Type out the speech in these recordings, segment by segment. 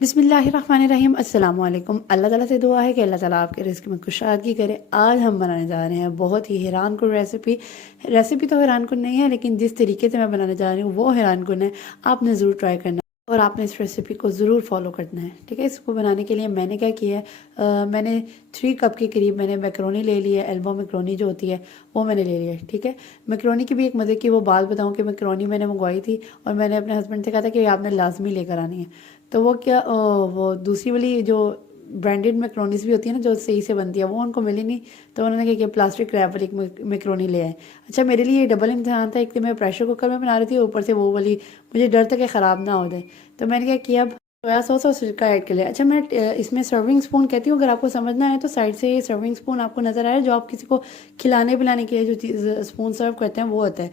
बिस्मिल्लाहिर्रहमानिर्रहीम अस्सलाम वालेकुम। अल्लाह ताला से दुआ है कि अल्लाह ताला आपके रिस्क में कुशादगी करे। आज हम बनाने जा रहे हैं बहुत ही हैरान कुन रेसिपी तो हैरान कुन नहीं है, लेकिन जिस तरीके से मैं बनाने जा रही हूँ वो हैरान कुन है। आपने ज़रूर ट्राई करना है और आपने इस रेसिपी को ज़रूर फॉलो करना है। ठीक है, इसको बनाने के लिए मैंने क्या किया है, मैंने 3 कप के करीब मैंने मैक्रोनी ले ली है। एल्बो मैक्रोनी जो होती है वो मैंने ले लिया है। ठीक है, मैक्रोनी की भी एक मज़े की वो बात बताऊँ कि मैक्रोनी मैंने मंगवाई थी और मैंने अपने हस्बैंड से कहा था कि आपने लाजमी लेकर आनी है। तो वो क्या वो दूसरी वाली जो ब्रांडेड मैक्रोनीस भी होती है ना, जो सही से बनती है, वो उनको मिली नहीं। तो उन्होंने क्या किया, प्लास्टिक रैप वाली एक मैक्रोनी ले आए। अच्छा, मेरे लिए ये डबल इम्तिहान था। एक तो मैं प्रेशर कुकर में बना रही थी, ऊपर से वो वाली मुझे डर था कि ख़राब ना हो जाए। तो मैंने क्या किया, अब सोया सॉस और सिरका ऐड कर लिया। अच्छा, मैं इसमें सर्विंग स्पून कहती हूँ, अगर आपको समझना है तो साइड से ये सर्विंग स्पून आपको नज़र आया, जो आप किसी को खिलाने पिलाने के लिए जो चीज़ स्पून सर्व करते हैं वो होता है।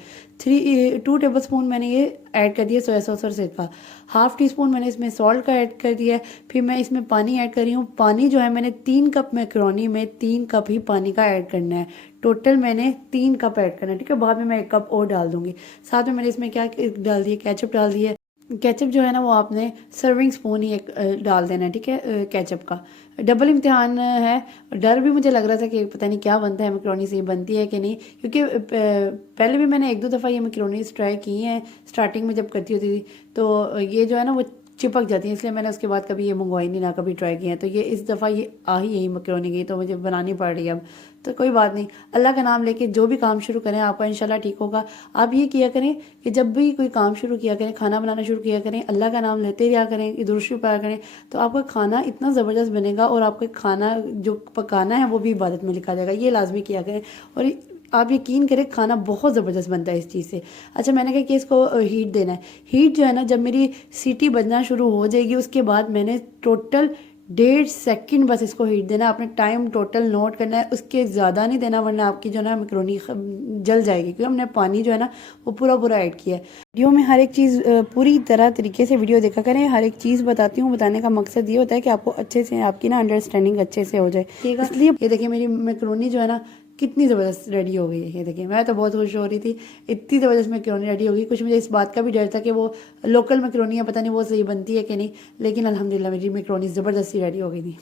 2 टेबल स्पून मैंने ये ऐड कर दिया सोया सॉस और सिरका। हाफ़ टी स्पून मैंने इसमें सॉल्ट का ऐड कर दिया है। फिर मैं इसमें पानी ऐड कर रही हूँ। पानी जो है मैंने 3 कप मैक्रोनी में 3 कप ही पानी का ऐड करना है। टोटल मैंने 3 कप ऐड करना है। ठीक है, बाद में मैं 1 कप और डाल दूंगी। साथ में मैंने इसमें क्या डाल दिया, केचप डाल दिया। केचप जो है ना वो आपने सर्विंग स्पून ही एक डाल देना है। ठीक है, केचप का डबल इम्तिहान है। डर भी मुझे लग रहा था कि पता नहीं क्या बनता है, मैक्रोनी से बनती है कि नहीं, क्योंकि पहले भी मैंने 1-2 दफ़ा ये मैक्रोनीज ट्राई की हैं स्टार्टिंग में जब करती होती थी। तो ये जो है ना वो चिपक जाती है, इसलिए मैंने उसके बाद कभी ये मंगवाई नहीं, ना कभी ट्राई किया है। तो ये इस दफ़ा ये आ ही यही मैक्रोनी गई, तो मुझे बनानी पड़ रही है अब। तो कोई बात नहीं, अल्लाह का नाम लेके जो भी काम शुरू करें आपका इंशाल्लाह ठीक होगा। आप ये किया करें कि जब भी कोई काम शुरू किया करें, खाना बनाना शुरू किया करें, अल्लाह का नाम लेते रहा करें, दुरूद पाया करें, तो आपका खाना इतना ज़बरदस्त बनेगा और आपका खाना जो पकाना है वो भी इबादत में लिखा जाएगा। ये लाजमी किया करें और आप यकीन करें खाना बहुत ज़बरदस्त बनता है इस चीज़ से। अच्छा, मैंने कहा कि इसको हीट देना है। हीट जो है ना, जब मेरी सीटी बजना शुरू हो जाएगी उसके बाद मैंने टोटल 1.5 सेकंड बस इसको हीट देना। आपने टाइम टोटल नोट करना है, उसके ज़्यादा नहीं देना, वरना आपकी जो है ना मैक्रोनी जल जाएगी, क्योंकि हमने पानी जो है ना वो पूरा पूरा ऐड किया है। वीडियो में हर एक चीज़ पूरी तरह तरीके से वीडियो देखा करें। हर एक चीज़ बताती हूँ, बताने का मकसद ये होता है कि आपको अच्छे से आपकी ना अंडरस्टैंडिंग अच्छे से हो जाए। ठीक है, इसलिए ये देखिए मेरी मैक्रोनी जो है ना कितनी ज़बरदस्त रेडी हो गई है। ये देखिए, मैं तो बहुत खुश हो रही थी, इतनी ज़बरदस्त मैक्रोनी रेडी हो गई। कुछ मुझे इस बात का भी डर था कि वो लोकल मैक्रोनी है, पता नहीं वो सही बनती है कि नहीं, लेकिन अल्हम्दुलिल्लाह मेरी मैक्रोनी ज़बरदस्ती रेडी हो गई थी।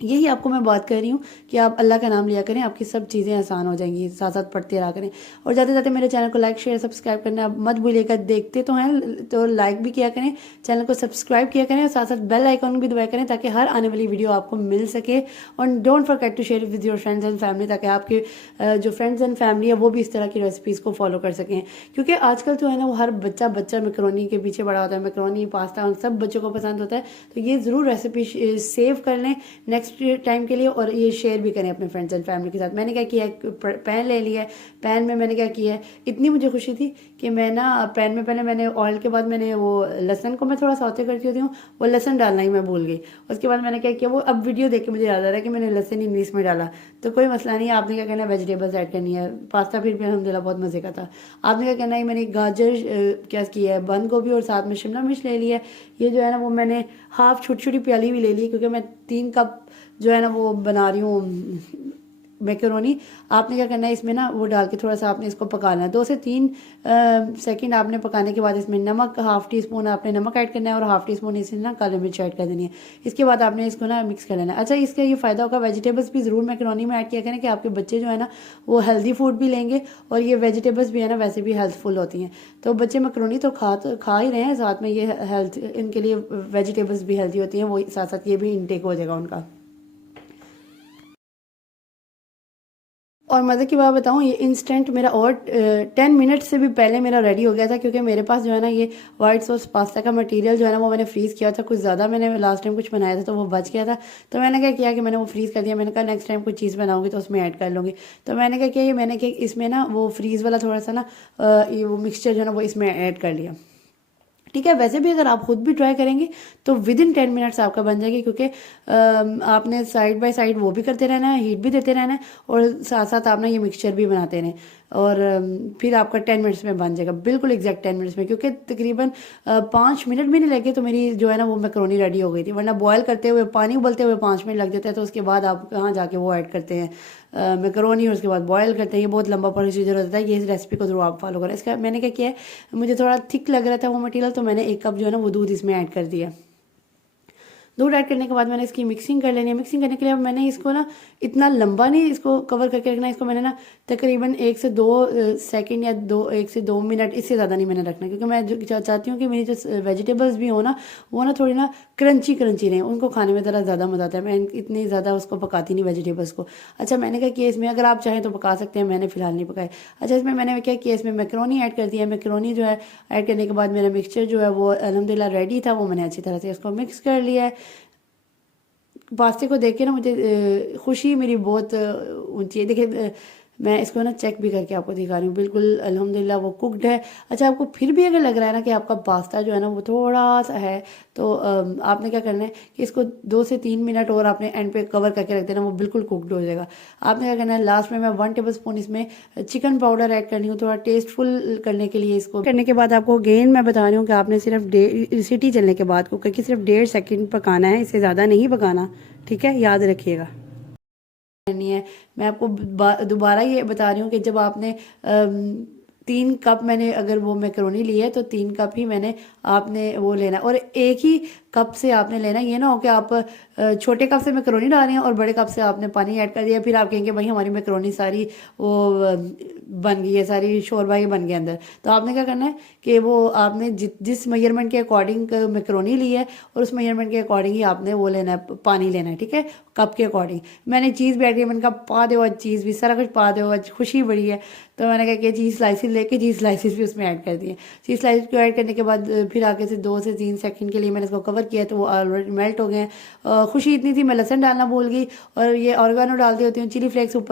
यही आपको मैं बात कर रही हूँ कि आप अल्लाह का नाम लिया करें, आपकी सब चीज़ें आसान हो जाएंगी, साथ साथ पढ़ते रहा करें। और जाते जाते मेरे चैनल को लाइक शेयर सब्सक्राइब करना मत भूलिएगा। देखते तो हैं तो लाइक भी किया करें, चैनल को सब्सक्राइब किया करें और साथ साथ बेल आइकन भी दबाया करें, ताकि हर आने वाली वीडियो आपको मिल सके। और don't forget to share with your friends and family, ताकि आपके जो फ्रेंड्स एंड फैमिली है वो भी इस तरह की रेसिपीज़ को फॉलो कर सकें। क्योंकि आजकल जो है ना वो हर बच्चा मैक्रोनी के पीछे बड़ा होता है, मैक्रोनी पास्ता सब बच्चों को पसंद होता है। तो ये ज़रूर रेसिपी सेव कर लें नेक्स्ट टाइम के लिए और ये शेयर भी करें अपने फ्रेंड्स एंड फैमिली के साथ। मैंने क्या किया, पैन ले लिया है। पैन में मैंने क्या किया है, इतनी मुझे खुशी थी कि मैं ना पैन में पहले मैंने ऑयल के बाद मैंने वो लहसन को मैं थोड़ा सौते करती होती हूँ, वो लहसन डालना ही मैं भूल गई। उसके बाद मैंने क्या किया, वो अब वीडियो देख के मुझे याद आ रहा है कि मैंने लहसन ही नहीं इसमें डाला। तो कोई मसला नहीं है, आपने क्या करना है, वेजिटेबल्स ऐड करनी है। पास्ता फिर भी अलहमदिल्ला बहुत मज़े का था। आपने क्या करना है, मैंने गाजर क्या किया है, बंद गोभी और साथ में शिमला मिर्च ले लिया है। ये जो है ना वो मैंने हाफ छोटी छोटी प्याली भी ले ली, क्योंकि मैं 3 कप जो है ना वो बना रही हूँ मैक्रोनी। आपने क्या करना है, इसमें ना वो डाल के थोड़ा सा आपने इसको पकाना है। 2 से 3 सेकंड आपने पकाने के बाद इसमें नमक हाफ़ टी स्पून आपने नमक ऐड करना है और हाफ़ टी स्पून इसमें ना काली मिर्च ऐड कर देनी है। इसके बाद आपने इसको ना मिक्स कर लेना है। अच्छा, इसका ये फ़ायदा होगा, वेजिटेबल्स भी ज़रूर मैक्रोनी में ऐड किया करें कि आपके बच्चे जो है ना वो हेल्दी फूड भी लेंगे और ये वेजिटेबल्स भी है ना वैसे भी हेल्थफुल होती हैं। तो बच्चे मैक्रोनी तो खा ही रहे हैं, साथ में ये हेल्थ इनके लिए वेजिटेबल्स भी हेल्दी होती हैं, वो साथ साथ ये भी इनटेक हो जाएगा उनका। और मज़े की बात बताऊँ, ये इंस्टेंट मेरा और 10 मिनट से भी पहले मेरा रेडी हो गया था, क्योंकि मेरे पास जो है ना ये वाइट सॉस पास्ता का मटेरियल जो है ना वो मैंने फ्रीज़ किया था। कुछ ज़्यादा मैंने लास्ट टाइम कुछ बनाया था तो वो बच गया था। तो मैंने क्या किया कि मैंने वो फ्रीज़ कर दिया। मैंने कहा नेक्स्ट टाइम कोई चीज़ बनाऊंगी तो उसमें ऐड कर लूँगी। तो मैंने क्या किया, मैंने कि इसमें ना वो फ्रीज़ वाला थोड़ा सा ना ये वो मिक्सचर जो है ना वो इसमें ऐड कर लिया। ठीक है, वैसे भी अगर आप खुद भी ट्राई करेंगे तो विद इन 10 मिनट्स आपका बन जाएगी, क्योंकि आपने साइड बाय साइड वो भी करते रहना है, हीट भी देते रहना है और साथ साथ आप ना ये मिक्सचर भी बनाते रहें और फिर आपका 10 मिनट्स में बन जाएगा, बिल्कुल एग्जैक्ट 10 मिनट्स में। क्योंकि तकरीबन 5 मिनट भी नहीं लगे तो मेरी जो है ना वो मैक्रोनी रेडी हो गई थी। वरना बॉयल करते हुए पानी उबलते हुए 5 मिनट लग जाता है, तो उसके बाद आप कहाँ जाके वो ऐड करते हैं मैक्रोनी और उसके बाद बॉयल करते हैं। ये बहुत लंबा प्रोसीजर होता है, ये इस रेसिपी को जरूर आप फॉलो करें। इसका मैंने क्या किया है, मुझे थोड़ा थिक लग रहा था वो मटेरियल, तो मैंने 1 कप जो है ना वो दूध इसमें ऐड कर दिया। दूध ऐड करने के बाद मैंने इसकी मिक्सिंग कर लेनी है। मिक्सिंग करने के लिए मैंने इसको ना इतना लंबा नहीं इसको कवर करके रखना, इसको मैंने ना तकरीबन 1 से 2 सेकंड या 1 से 2 मिनट, इससे ज़्यादा नहीं मैंने रखना, क्योंकि मैं जो चाहती हूँ कि मेरी जो वेजिटेबल्स भी हो ना वो ना थोड़ी ना क्रंची क्रंची रहें, उनको खाने में ज़रा ज़्यादा मज़ा आता है। मैं इतनी ज़्यादा उसको पकाती नहीं वेजिटेबल्स को। अच्छा, मैंने क्या किया इसमें, अगर आप चाहें तो पका सकते हैं, मैंने फ़िलहाल नहीं पकाए। अच्छा, इसमें मैंने क्या किया, इसमें मैक्रोनी ऐड कर दिया। मैक्रोनी जो है ऐड करने के बाद मेरा मिक्सचर जो है वो अल्हम्दुलिल्लाह रेडी था, वो मैंने अच्छी तरह से इसको मिक्स कर लिया है। पास्ते को देख के ना मुझे खुशी मेरी बहुत ऊंची है। देखिए मैं इसको ना चेक भी करके आपको दिखा रही हूँ, बिल्कुल अल्हम्दुलिल्लाह वो कुकड है। अच्छा, आपको फिर भी अगर लग रहा है ना कि आपका पास्ता जो है ना वो थोड़ा सा है, तो आपने क्या करना है कि इसको 2 से 3 मिनट और आपने एंड पे कवर करके रख देना, वो बिल्कुल कुकड हो जाएगा। आपने क्या करना है, लास्ट में मैं 1 टेबल स्पून इसमें चिकन पाउडर ऐड करनी हूँ, थोड़ा टेस्टफुल करने के लिए। इसको करने के बाद आपको अगेन मैं बता रही हूँ कि आपने सिर्फ सीटी चलने के बाद कुकर की सिर्फ 1.5 सेकंड पकाना है, इससे ज़्यादा नहीं पकाना, ठीक है, याद रखिएगा। करनी है। मैं आपको दोबारा ये बता रही हूँ कि जब आपने 3 कप मैंने अगर वो मैक्रोनी ली है तो 3 कप ही मैंने आपने वो लेना है, और एक ही कप से आपने लेना है। ये ना हो कि आप छोटे कप से मैक्रोनी डाल रहे हैं और बड़े कप से आपने पानी ऐड कर दिया, फिर आप कहेंगे भाई हमारी मैक्रोनी सारी वो बन गई है, सारी शोरबा ही बन गया अंदर। तो आपने क्या करना है कि वो आपने जिस मेजरमेंट के अकॉर्डिंग मैक्रोनी ली है और उस मेजरमेंट के अकॉर्डिंग ही आपने वो लेना है, पानी लेना है, ठीक है, कप के अकॉर्डिंग। मैंने चीज़ भी ऐड की, मैंने कहा पा दो आज चीज़ भी, सारा कुछ पा दो, आज खुशी बड़ी है। तो मैंने क्या किया, चीज़ स्लाइसिस लेके चीज़ स्लाइसिस भी उसमें ऐड कर दिए। चीज़ स्लाइसिस को ऐड करने के बाद फिर आगे से 2 से 3 सेकंड के लिए मैंने इसको कवर किया, तो वो ऑलरेडी मेल्ट हो गए हैं। खुशी इतनी थी मैं लहसुन डालना भूल गई, और ये ऑर्गेनो डाल दी होती हूँ, चिली फ्लेक्स ऊपर